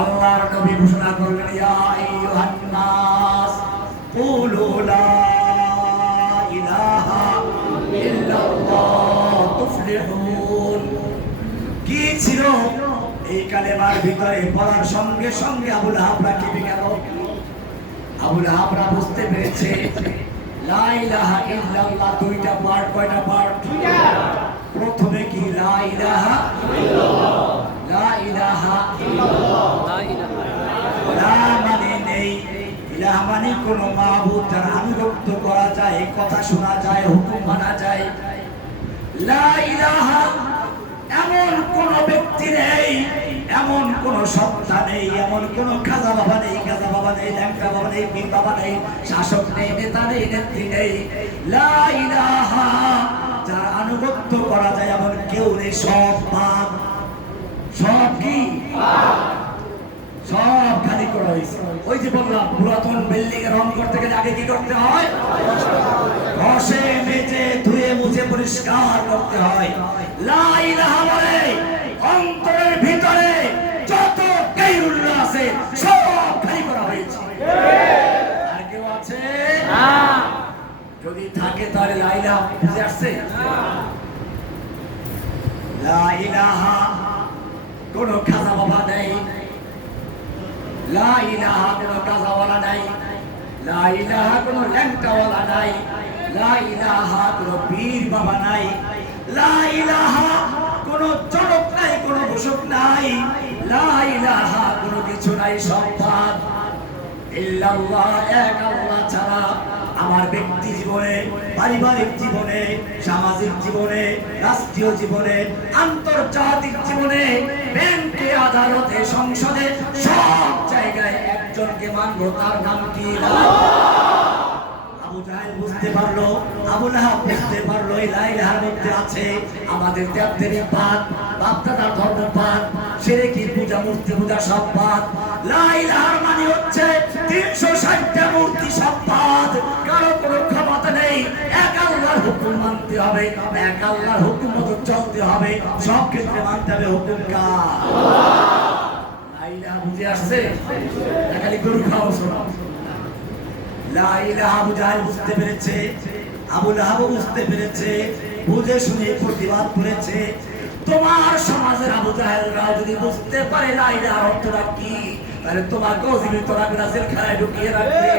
আল্লাহর নবী ঘোষণা করলেন, ইয়া আইয়ুহান নাস কুলু লা ইলাহা কি ছিল? এই কালেমার ভিতরে পড়ার সঙ্গে সঙ্গে আবুল আহাবরা কেঁপে গেল আবুল আহাবরা বুঝতে পেরেছে, লা ইলাহা ইল্লাল্লাহ, দুইটা পার্ট কয়টা পার্ট প্রথমে কি লা ইলাহা লা ইলাহা লা মানে নেই। ইলাহ মানে কোনো মাহবুব যার আনুগত্য করা যায় কথা শোনা যায় হুকুম মানা যায়। লা ইলাহা এমন কোন ব্যক্তি নেই এমন কোন সত্তা নেই এমন কোন খাজা বাবা নেই বাবা নেই বাবা নেই পীর বাবা নেই শাসক নেই নেতা নেই নেত্রী নেই। লা ইলাহা যার আনুগত্য করা যায় এমন কেউ নেই সব পাপ সব কি সব খালি করা হয়েছে ওই যে বললাম পুরাতন বিল্ডিং রং করতে গেলে আগে কি করতে হয়? ঘষে মেজে ধুয়ে মুছে পরিষ্কার করতে হয়। লা ইলাহা বলে অন্তরের ভিতরে যত গায়রুল্লাহ আছে সব খালি করা হয়েছে। আর কেউ আছে? যদি থাকে তাহলে লা ইলাহা বুঝে আসছে? লা ইলাহা কোনো খাজা বাবা লা নাই। কোনো ল্যাংটাওয়ালা নাই। বাবা নাই। লা কোনো চড়ক নাই নাই। লা কোনো কিছু নাই এক আমার ব্যক্তি জীবনে, পারিবারিক জীবনে, সামাজিক জীবনে, রাষ্ট্রীয় জীবনে, আন্তর্জাতিক জীবনে, ব্যাংকে, আদালতে, সংসদে সব জায়গায় একজনকে মানবো তার নাম কি? বুঝতে পারল, আবু বুঝতে পারল, এই মধ্যে আছে আমাদের দেবদেবী পাক বাপদাদার কি পূজা, মূর্তি পূজা সব লা মানে হচ্ছে তিনশো ষাটটা মূর্তি সব কারও কোনো ক্ষমতা নেই, এক হুকুম মানতে হবে, এক আল্লাহর হুকুম মতো চলতে হবে। সব ক্ষেত্রে মানতে হবে হুকুম কার? আসছে? খালি গরু খাওয়া শোনা। লা আবু জাহেল বুঝতে পেরেছে, আবু লাহাব বুঝতে পেরেছে, বুঝে শুনে প্রতিবাদ করেছে। তোমার সমাজের আবু যদি বুঝতে পারে লা ইলাহার অর্থটা কি, তাহলে তোমাকেও জীবিত রাখবে না ঢুকিয়ে রাখবে।